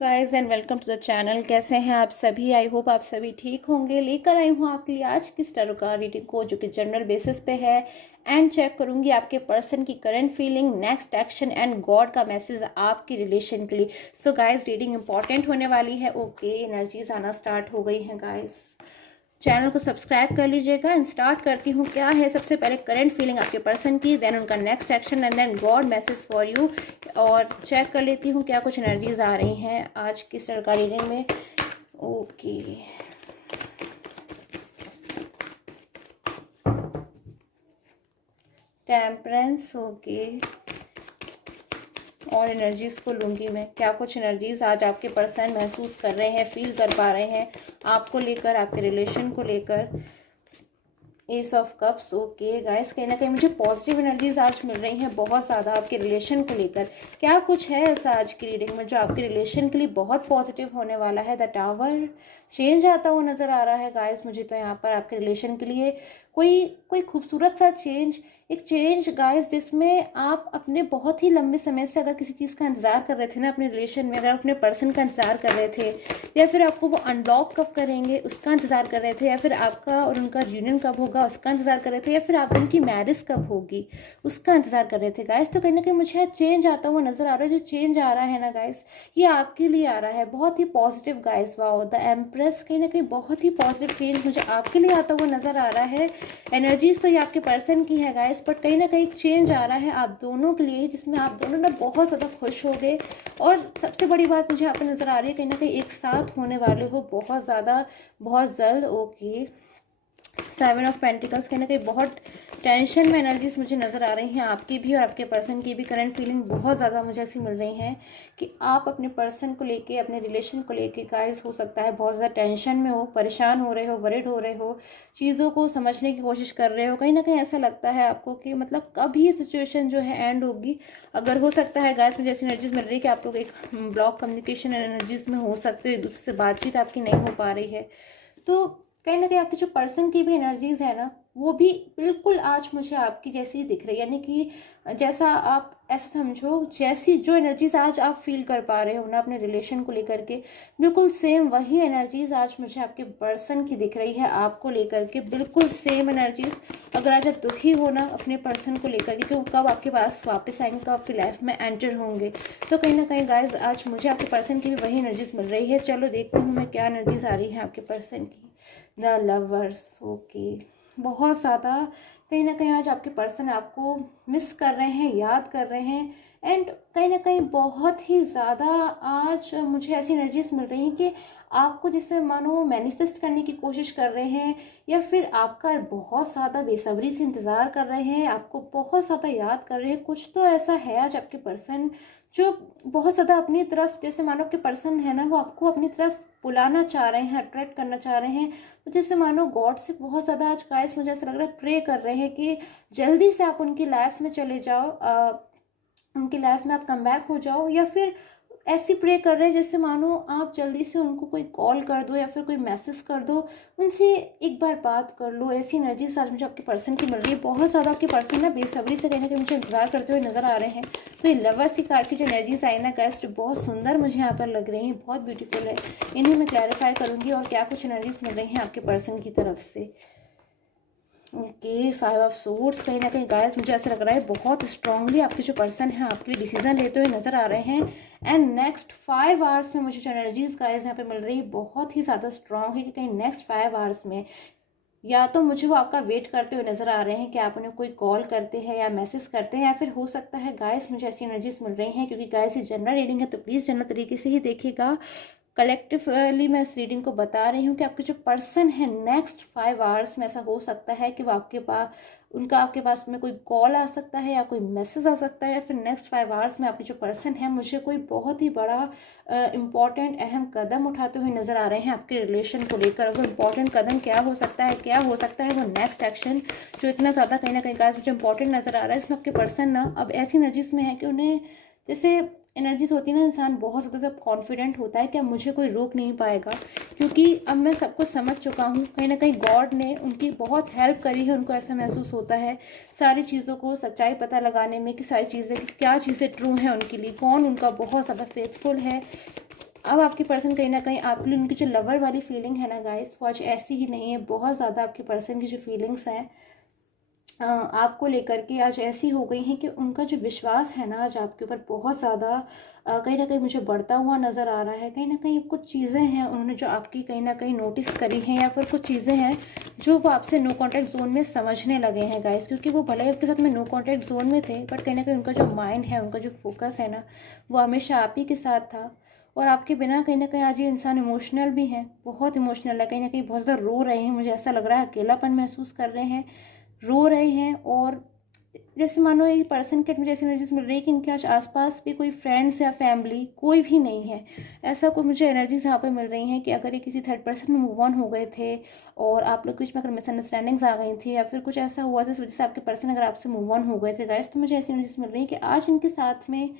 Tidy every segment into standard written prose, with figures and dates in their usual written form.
Guys and welcome to the channel. कैसे हैं आप सभी? आई होप आप सभी ठीक होंगे। लेकर आई हूँ आपके लिए आज की स्टार कार्ड रीडिंग को, जो कि जनरल बेसिस पे है एंड चेक करूंगी आपके पर्सन की current feeling, next action and God का मैसेज आपकी रिलेशन के लिए। सो गाइस, रीडिंग इंपॉर्टेंट होने वाली है। ओके, एनर्जीज आना स्टार्ट हो गई हैं गाइस। चैनल को सब्सक्राइब कर लीजिएगा एंड स्टार्ट करती हूँ। क्या है सबसे पहले करंट फीलिंग आपके पर्सन की, देन उनका next action and then God message for you. और चेक कर लेती हूँ क्या कुछ एनर्जीज आ रही हैं आज की सरकारी रीडिंग में। Okay, temperance. ओके, और एनर्जीज को लूंगी मैं। क्या कुछ एनर्जीज आज आपके पर्सन महसूस कर रहे हैं, फील कर पा रहे हैं आपको लेकर, आपके रिलेशन को लेकर। S of cups. Okay guys, कहीं ना कहीं मुझे पॉजिटिव एनर्जीज आज मिल रही हैं बहुत ज़्यादा आपके रिलेशन को लेकर। क्या कुछ है ऐसा आज की रीडिंग में जो आपके रिलेशन के लिए बहुत पॉजिटिव होने वाला है? The tower. चेंज आता हुआ नज़र आ रहा है गाइस मुझे तो यहाँ पर आपके रिलेशन के लिए कोई कोई खूबसूरत सा चेंज, एक चेंज गाइस, जिसमें आप अपने बहुत ही लंबे समय से अगर किसी चीज़ का इंतजार कर रहे थे ना अपने रिलेशन में, अगर अपने पर्सन का इंतजार कर रहे थे, या फिर आपको वो अनलॉक कब करेंगे उसका इंतजार कर रहे थे, या फिर आपका और उनका यूनियन कब होगा उसका इंतजार कर रहे थे, या फिर आप उनकी मैरिज कब होगी उसका इंतजार कर रहे थे गाइस। तो कहीं ना कहीं मुझे चेंज आता हुआ नजर आ रहा है। जो चेंज आ रहा है ना गाइस, ये आपके लिए आ रहा है, बहुत ही positive guys. Wow, the empress. कहीं ना कहीं बहुत ही पॉजिटिव चेंज मुझे आपके लिए आता हुआ नजर आ रहा है। एनर्जीज तो ये आपके पर्सन की है गाइस, बट कहीं ना कहीं चेंज आ रहा है आप दोनों के लिए, जिसमें आप दोनों ना बहुत ज़्यादा खुश हो गए। और सबसे बड़ी बात मुझे यहाँ पे नज़र आ रही है, कहीं ना कहीं एक साथ होने वाले हो बहुत ज़्यादा, बहुत जल्द। Okay, seven of pentacles. कहीं ना कहीं बहुत टेंशन में एनर्जीज मुझे नज़र आ रही हैं आपकी भी और आपके पर्सन की भी। करंट फीलिंग बहुत ज़्यादा मुझे ऐसी मिल रही हैं कि आप अपने पर्सन को लेके, अपने रिलेशन को लेके गाइस हो सकता है बहुत ज़्यादा टेंशन में हो, परेशान हो रहे हो, वरिड हो रहे हो, चीज़ों को समझने की कोशिश कर रहे हो। कहीं ना कहीं ऐसा लगता है आपको कि मतलब कब ये सिचुएशन जो है एंड होगी। अगर हो सकता है गाइस मुझे ऐसी एनर्जीज मिल रही है कि आप लोग एक ब्लॉक कम्युनिकेशन एनर्जीज में हो सकते हो, एक दूसरे से बातचीत आपकी नहीं हो पा रही है। तो कहीं ना कहीं आपके जो पर्सन की भी एनर्जीज है ना, वो भी बिल्कुल आज मुझे आपकी जैसी दिख रही है। यानी कि जैसा आप ऐसा समझो, जैसी जो एनर्जीज आज आप फील कर पा रहे हो ना अपने रिलेशन को लेकर के, बिल्कुल सेम वही एनर्जीज आज मुझे आपके पर्सन की दिख रही है आपको लेकर के। बिल्कुल सेम एनर्जीज। अगर आज आप दुखी हो ना अपने पर्सन को लेकर के कि वो कब आपके पास वापस आएंगे, कब आपकी लाइफ में एंटर होंगे, तो कहीं ना कहीं गाइज आज मुझे आपके पर्सन की भी वही एनर्जीज मिल रही है। चलो देखती हूँ मैं क्या एनर्जीज आ रही है आपके पर्सन की। The lovers. ओके, बहुत ज़्यादा कहीं ना कहीं आज आपके पर्सन आपको मिस कर रहे हैं, याद कर रहे हैं, एंड कहीं ना कहीं बहुत ही ज़्यादा आज मुझे ऐसी एनर्जीज मिल रही हैं कि आपको जैसे मानो मैनिफेस्ट करने की कोशिश कर रहे हैं, या फिर आपका बहुत ज़्यादा बेसब्री से इंतज़ार कर रहे हैं, आपको बहुत ज़्यादा याद कर रहे हैं। कुछ तो ऐसा है आज आपके पर्सन जो बहुत ज़्यादा अपनी तरफ, जैसे मानो के पर्सन है ना, वो आपको अपनी तरफ बुलाना चाह रहे हैं, अट्रैक्ट करना चाह रहे हैं। तो जैसे मानो गॉड से बहुत ज़्यादा आज गाइस मुझे ऐसा लग रहा है प्रे कर रहे हैं कि जल्दी से आप उनकी लाइफ में चले जाओ, उनकी लाइफ में आप कम बैक हो जाओ, या फिर ऐसी प्रे कर रहे हैं जैसे मानो आप जल्दी से उनको कोई कॉल कर दो या फिर कोई मैसेज कर दो, उनसे एक बार बात कर लो। ऐसी एनर्जी आज मुझे आपके पर्सन की मिल रही है। बहुत ज़्यादा आपके पर्सन ना बेसब्री से कहीं ना कहीं मुझे इंतजार करते हुए नजर आ रहे हैं। तो ये लवर्स की कार्ड की जो एनर्जीज आई ना गाइस, जो बहुत सुंदर मुझे यहाँ पर लग रही हैं, बहुत ब्यूटीफुल है, इन्हें मैं क्लैरिफाई करूँगी और क्या कुछ एनर्जीज मिल रही हैं आपके पर्सन की तरफ से। Okay, five of swords. कहीं ना कहीं गाइस मुझे ऐसा लग रहा है बहुत स्ट्रांगली आपके जो पर्सन है आपके लिए डिसीजन लेते हुए नजर आ रहे हैं। एंड नेक्स्ट 5 आवर्स में मुझे जो एनर्जीज गाइस यहाँ पे मिल रही है बहुत ही ज़्यादा स्ट्रांग है कि कहीं नेक्स्ट 5 आवर्स में या तो मुझे वो आपका वेट करते हुए नजर आ रहे हैं कि आप उन्हें कोई कॉल करते हैं या मैसेज करते हैं, या फिर हो सकता है गाइस मुझे ऐसी एनर्जीज मिल रही हैं, क्योंकि गाइस ये जनरल रीडिंग है तो प्लीज़ जनरल तरीके से ही देखिएगा। कलेक्टिवली मैं इस रीडिंग को बता रही हूँ कि आपके जो पर्सन है नेक्स्ट 5 आवर्स में ऐसा हो सकता है कि वो आपके पास, उनका आपके पास में कोई कॉल आ सकता है या कोई मैसेज आ सकता है, या फिर नेक्स्ट 5 आवर्स में आपके जो पर्सन है मुझे कोई बहुत ही बड़ा इम्पॉर्टेंट अहम कदम उठाते हुए नजर आ रहे हैं आपके रिलेशन को लेकर। वो इम्पॉर्टेंट कदम क्या हो सकता है, क्या हो सकता है वो नेक्स्ट एक्शन जो इतना ज़्यादा कहीं ना कहीं गाइस मुझे इंपॉर्टेंट नजर आ रहा है, इसमें आपके पर्सन ना अब ऐसी एनर्जीज में है कि उन्हें जैसे एनर्जीज होती है ना, इंसान बहुत ज़्यादा जब कॉन्फिडेंट होता है कि अब मुझे कोई रोक नहीं पाएगा, क्योंकि अब मैं सब कुछ समझ चुका हूँ। कहीं ना कहीं गॉड ने उनकी बहुत हेल्प करी है, उनको ऐसा महसूस होता है सारी चीज़ों को सच्चाई पता लगाने में कि सारी चीज़ें क्या चीज़ें ट्रू हैं उनके लिए, कौन उनका बहुत ज़्यादा फेथफुल है। अब आपके पर्सन कहीं ना कहीं आपके लिए उनकी जो लवर वाली फीलिंग है ना गाइस, वो आज ऐसी ही नहीं है। बहुत ज़्यादा आपके पर्सन की जो फीलिंग्स हैं आपको लेकर के आज ऐसी हो गई हैं कि उनका जो विश्वास है ना आज आपके ऊपर बहुत ज़्यादा कहीं ना कहीं मुझे बढ़ता हुआ नज़र आ रहा है। कहीं ना कहीं कुछ चीज़ें हैं उन्होंने जो आपकी कहीं ना कहीं नोटिस करी हैं, या फिर कुछ चीज़ें हैं जो वो आपसे नो कॉन्टैक्ट जोन में समझने लगे हैं गाइस। क्योंकि वो भले ही आपके साथ में नो कॉन्टैक्ट जोन में थे, बट कहीं ना कहीं उनका जो माइंड है, उनका जो फोकस है ना, वो हमेशा आप ही के साथ था। और आपके बिना कहीं ना कहीं आज ये इंसान इमोशनल भी है, बहुत इमोशनल है, कहीं ना कहीं बहुत ज़्यादा रो रहे हैं। मुझे ऐसा लग रहा है अकेलापन महसूस कर रहे हैं, रो रहे हैं। और जैसे मानो ये पर्सन के मुझे ऐसी एनर्जीज मिल रही है कि इनके आज आसपास भी कोई फ्रेंड्स या फैमिली कोई भी नहीं है। ऐसा कोई मुझे एनर्जीज यहाँ पे मिल रही हैं कि अगर ये किसी थर्ड पर्सन में मूव ऑन हो गए थे और आप लोग के बीच में अगर मिसअंडरस्टैंडिंग्स आ गई थी, या फिर कुछ ऐसा हुआ जिस वजह से आपके पर्सन अगर आपसे मूव ऑन हो गए थे गाइस, तो मुझे ऐसी एनर्जीज मिल रही है कि आज इनके साथ में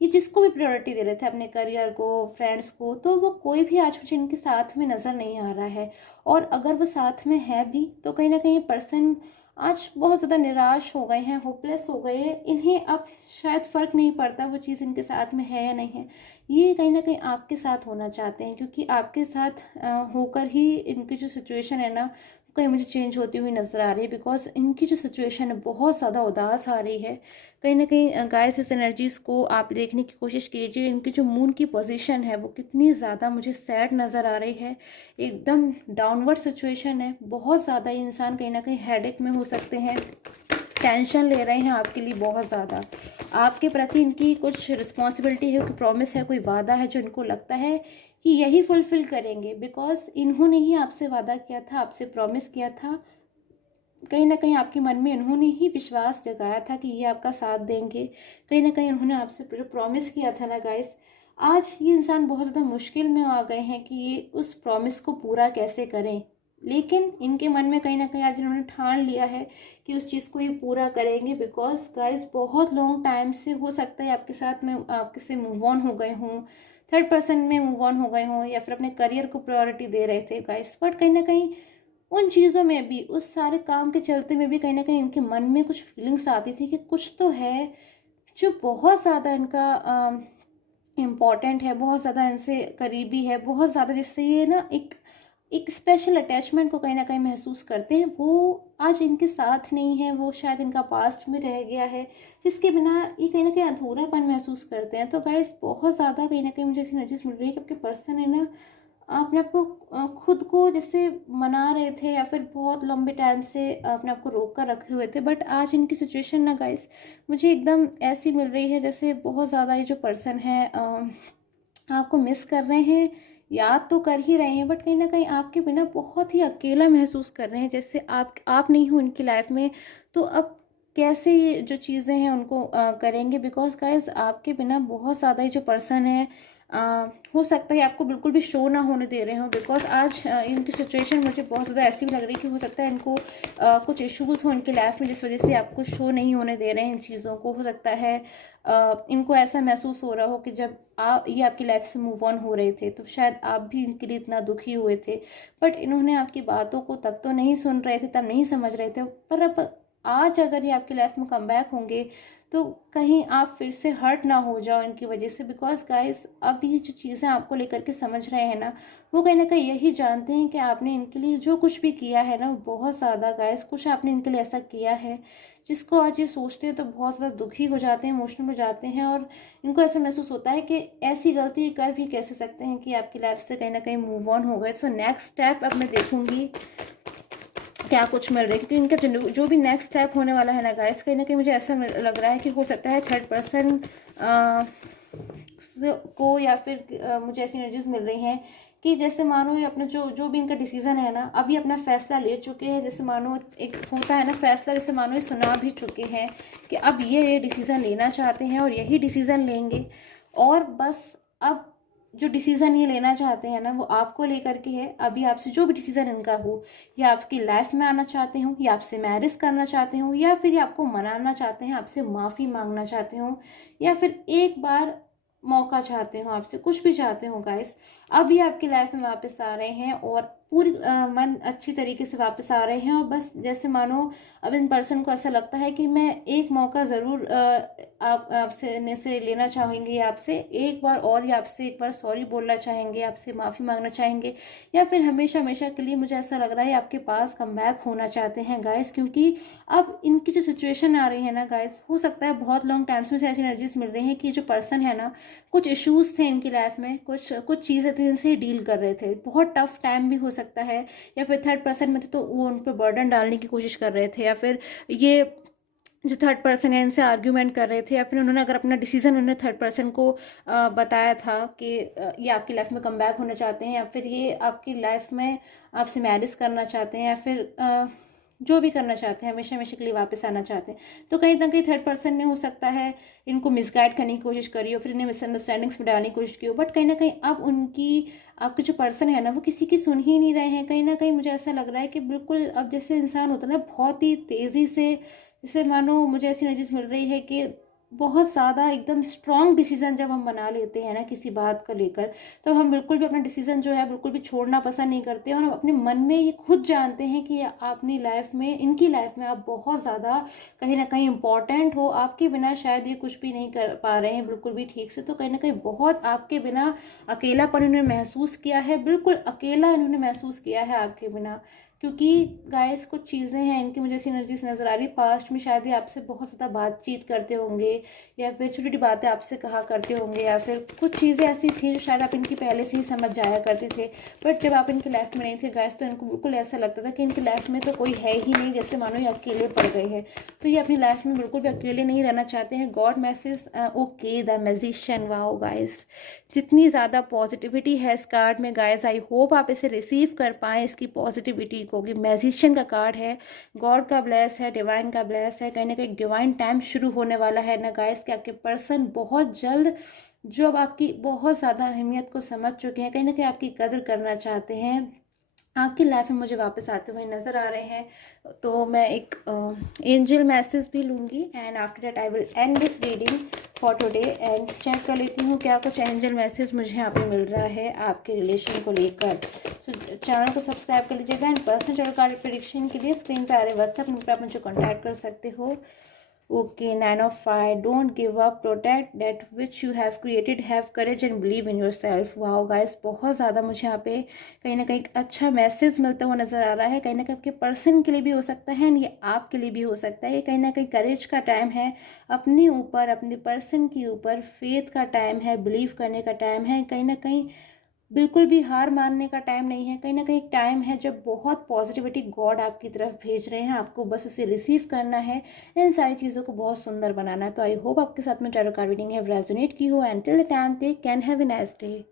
ये जिसको भी प्रायोरिटी दे रहे थे, अपने करियर को, फ्रेंड्स को, तो वो कोई भी आज मुझे इनके साथ में नज़र नहीं आ रहा है। और अगर वो साथ में है भी तो कहीं ना कहीं पर्सन आज बहुत ज़्यादा निराश हो गए हैं, होपलेस हो गए हैं। इन्हें अब शायद फ़र्क नहीं पड़ता वो चीज़ इनके साथ में है या नहीं है। ये कहीं ना कहीं आपके साथ होना चाहते हैं, क्योंकि आपके साथ होकर ही इनकी जो सिचुएशन है ना कहीं मुझे चेंज होती हुई नज़र आ रही है। बिकॉज इनकी जो सिचुएशन है बहुत ज़्यादा उदास आ रही है। कहीं ना कहीं गाइस इस एनर्जीज़ को आप देखने की कोशिश कीजिए। इनकी जो मून की पोजीशन है वो कितनी ज़्यादा मुझे सैड नज़र आ रही है, एकदम डाउनवर्ड सिचुएशन है। बहुत ज़्यादा ये इंसान कहीं ना कहीं हेडेक में हो सकते हैं, टेंशन ले रहे हैं आपके लिए बहुत ज़्यादा। आपके प्रति इनकी कुछ रिस्पॉन्सिबिलिटी है, कोई प्रॉमिस है, कोई वादा है जो इनको लगता है कि यही फुलफिल करेंगे। बिकॉज इन्होंने ही आपसे वादा किया था, आपसे प्रॉमिस किया था। कहीं ना कहीं आपके मन में इन्होंने ही विश्वास जगाया था कि ये आपका साथ देंगे। कहीं ना कहीं उन्होंने आपसे जो प्रॉमिस किया था ना गाइस, आज ये इंसान बहुत ज़्यादा मुश्किल में आ गए हैं कि ये उस प्रॉमिस को पूरा कैसे करें। लेकिन इनके मन में कहीं ना कहीं आज इन्होंने ठान लिया है कि उस चीज़ को ये पूरा करेंगे। बिकॉज गाइस बहुत लॉन्ग टाइम से हो सकता है आपके साथ में आपके से मूव ऑन हो गए हों, थर्ड पर्सन में मूव ऑन हो गए हों, या फिर अपने करियर को प्रायोरिटी दे रहे थे गाइस। बट कहीं ना कहीं उन चीज़ों में भी, उस सारे काम के चलते में भी कहीं ना कहीं इनके मन में कुछ फीलिंग्स आती थी कि कुछ तो है जो बहुत ज़्यादा इनका इम्पॉर्टेंट है, बहुत ज़्यादा इनसे करीबी है, बहुत ज़्यादा जिससे ये ना एक एक स्पेशल अटैचमेंट को कहीं ना कहीं महसूस करते हैं। वो आज इनके साथ नहीं है, वो शायद इनका पास्ट में रह गया है, जिसके बिना ये कहीं ना कहीं अधूरापन महसूस करते हैं। तो गाइस बहुत ज़्यादा कहीं ना कहीं मुझे ऐसी एनर्जीज मिल रही है कि आपके पर्सन है ना अपने आप को खुद को जैसे मना रहे थे, या फिर बहुत लंबे टाइम से अपने आप को रोक कर रखे हुए थे। बट आज इनकी सिचुएशन ना गाइस मुझे एकदम ऐसी मिल रही है जैसे बहुत ज़्यादा ये जो पर्सन है आपको मिस कर रहे हैं, याद तो कर ही रहे हैं, बट कहीं ना कहीं आपके बिना बहुत ही अकेला महसूस कर रहे हैं। जैसे आप नहीं हो इनकी लाइफ में, तो अब कैसे ये जो चीज़ें हैं उनको करेंगे। बिकॉज गाइज आपके बिना बहुत ज़्यादा ये जो पर्सन है हो सकता है आपको बिल्कुल भी शो ना होने दे रहे हो। बिकॉज आज इनकी सिचुएशन मुझे बहुत ज़्यादा ऐसी भी लग रही है कि हो सकता है इनको कुछ इश्यूज़ हो इनकी लाइफ में, जिस वजह से आपको शो नहीं होने दे रहे हैं इन चीज़ों को। हो सकता है इनको ऐसा महसूस हो रहा हो कि जब ये आपकी लाइफ से मूव ऑन हो रहे थे तो शायद आप भी इनके लिए इतना दुखी हुए थे, बट इन्होंने आपकी बातों को तब तो नहीं सुन रहे थे, तब नहीं समझ रहे थे। पर अब आज अगर ये आपकी लाइफ में कम बैक होंगे तो कहीं आप फिर से हर्ट ना हो जाओ इनकी वजह से। बिकॉज गाइस अब ये जो चीज़ें आपको लेकर के समझ रहे हैं ना, वो कहीं ना कहीं यही जानते हैं कि आपने इनके लिए जो कुछ भी किया है ना, बहुत ज़्यादा गाइस कुछ आपने इनके लिए ऐसा किया है जिसको आज ये सोचते हैं तो बहुत ज़्यादा दुखी हो जाते हैं, इमोशनल हो जाते हैं। और इनको ऐसा महसूस होता है कि ऐसी गलती कर भी कैसे सकते हैं कि आपकी लाइफ से कहीं ना कहीं मूव ऑन हो गए। सो नेक्स्ट स्टेप अब मैं देखूंगी क्या कुछ मिल रहा है, क्योंकि इनका जो भी नेक्स्ट स्टेप होने वाला है ना गाइस, कहीं ना कहीं मुझे ऐसा लग रहा है कि हो सकता है थर्ड पर्सन को, या फिर मुझे ऐसी एनर्जीज मिल रही हैं कि जैसे मानो ये अपना जो भी इनका डिसीजन है ना, अभी अपना फैसला ले चुके हैं। जैसे मानो एक होता है ना फैसला, जैसे मानो ये सुना भी चुके हैं कि अब ये डिसीजन लेना चाहते हैं और यही डिसीजन लेंगे। और बस अब जो डिसीज़न ये लेना चाहते हैं ना, वो आपको लेकर के है। अभी आपसे जो भी डिसीज़न इनका हो, या आपकी लाइफ में आना चाहते हो, या आपसे मैरिज करना चाहते हो, या फिर ये आपको मनाना चाहते हैं, आपसे माफ़ी मांगना चाहते हो, या फिर एक बार मौका चाहते हो, आपसे कुछ भी चाहते हो गाइस, अब ये आपकी लाइफ में वापस आ रहे हैं। और पूरी मन अच्छी तरीके से वापस आ रहे हैं। और बस जैसे मानो अब इन पर्सन को ऐसा लगता है कि मैं एक मौका ज़रूर आपसे लेना चाहेंगे, आपसे एक बार और, या आपसे एक बार सॉरी बोलना चाहेंगे, आपसे माफ़ी मांगना चाहेंगे, या फिर हमेशा हमेशा के लिए मुझे ऐसा लग रहा है आपके पास कम बैक होना चाहते हैं गाइस। क्योंकि अब इनकी जो सिचुएशन आ रही है ना गाइस, हो सकता है बहुत लॉन्ग टाइम्स में से ऐसी एनर्जीज मिल रही हैं कि जो पर्सन है ना, कुछ इश्यूज थे इनकी लाइफ में, कुछ चीज़ें थी जिनसे डील कर रहे थे, बहुत टफ टाइम भी हो सकता है, या फिर थर्ड पर्सन में थे तो वो उन पर बर्डन डालने की कोशिश कर रहे थे, या फिर ये जो थर्ड पर्सन है इनसे आर्ग्यूमेंट कर रहे थे, या फिर उन्होंने अगर अपना डिसीजन उन्होंने थर्ड पर्सन को बताया था कि ये आपकी लाइफ में कम बैक होना चाहते हैं, या फिर ये आपकी लाइफ में आपसे मैरिज करना चाहते हैं, या फिर जो भी करना चाहते हैं, हमेशा हमेशा के लिए वापस आना चाहते हैं। तो कहीं ना कहीं थर्ड पर्सन ने हो सकता है इनको मिसगाइड करने की कोशिश करी हो, फिर इन्हें मिसअंडरस्टैंडिंग्स में डालने की कोशिश की हो, बट कहीं ना कहीं अब उनकी, आपके जो पर्सन है ना, वो किसी की सुन ही नहीं रहे हैं। कहीं ना कहीं मुझे ऐसा लग रहा है कि बिल्कुल अब जैसे इंसान होता है ना, बहुत ही तेज़ी से, जैसे मानो मुझे ऐसी एनर्जीज मिल रही है कि बहुत ज़्यादा एकदम स्ट्रॉन्ग डिसीजन जब हम बना लेते हैं ना किसी बात को लेकर, तो हम बिल्कुल भी अपना डिसीजन जो है बिल्कुल भी छोड़ना पसंद नहीं करते, और हम अपने मन में ये खुद जानते हैं कि अपनी लाइफ में, इनकी लाइफ में आप बहुत ज़्यादा कहीं ना कहीं इंपॉर्टेंट हो, आपके बिना शायद ये कुछ भी नहीं कर पा रहे हैं बिल्कुल भी ठीक से। तो कहीं ना कहीं बहुत आपके बिना अकेलापन इन्होंने महसूस किया है, बिल्कुल अकेला इन्होंने महसूस किया है आपके बिना। क्योंकि गाइस कुछ चीज़ें हैं इनकी मुझे ऐसी एनर्जीज नज़र आ रही, पास्ट में शायद ये आपसे बहुत ज़्यादा बातचीत करते होंगे, या फिर छोटी छोटी बातें आपसे कहा करते होंगे, या फिर कुछ चीज़ें ऐसी थी जो शायद आप इनकी पहले से ही समझ जाया करते थे। बट जब आप इनकी लाइफ में नहीं थे गाइस, तो इनको बिल्कुल ऐसा लगता था कि इनकी लाइफ में तो कोई है ही नहीं, जैसे मानो ये अकेले पड़ गए हैं। तो ये अपनी लाइफ में बिल्कुल भी अकेले नहीं रहना चाहते हैं। God message, okay, the magician, wow guys, जितनी ज़्यादा पॉजिटिविटी है इस कार्ड में गाइस, आई होप आप इसे रिसीव कर पाएँ, इसकी पॉजिटिविटी को। कि मैजिशियन का कार्ड है, गॉड का ब्लेस है, डिवाइन का ब्लेस है, कहीं ना कहीं डिवाइन टाइम शुरू होने वाला है ना गाइस, कि आपके पर्सन बहुत जल्द, जो अब आपकी बहुत ज़्यादा अहमियत को समझ चुके हैं, कहीं ना कहीं आपकी कदर करना चाहते हैं, आपकी लाइफ में मुझे वापस आते हुए नज़र आ रहे हैं। तो मैं एक एंजल मैसेज भी लूँगी, and after that I will end this reading for today, and check कर लेती हूँ क्या कुछ एंजल मैसेज मुझे यहाँ पे मिल रहा है आपके रिलेशन को लेकर। सो चैनल को सब्सक्राइब कर लीजिएगा, and personal channel card prediction के लिए स्क्रीन पर आ रहे व्हाट्सएप नंबर पर आप मुझे कॉन्टैक्ट कर सकते हो। Okay, 9 of 5, don't give up, protect that which you have created, have courage and believe in your self. Wow guys, बहुत ज़्यादा मुझे यहाँ पे कहीं ना कहीं अच्छा मैसेज मिलता हुआ नज़र आ रहा है। कहीं ना कहीं आपके पर्सन के लिए भी हो सकता है, एंड ये आपके लिए भी हो सकता है। ये कहीं ना कहीं करेज का टाइम है, अपने ऊपर, अपने पर्सन के ऊपर फेथ का टाइम है, बिलीव करने का टाइम है। कहीं ना कहीं बिल्कुल भी हार मानने का टाइम नहीं है, कहीं ना कहीं टाइम है जब बहुत पॉजिटिविटी गॉड आपकी तरफ भेज रहे हैं, आपको बस उसे रिसीव करना है, इन सारी चीज़ों को बहुत सुंदर बनाना है। तो आई होप आपके साथ में tarot card reading have resonate की हो, and till the time take can have a nice day.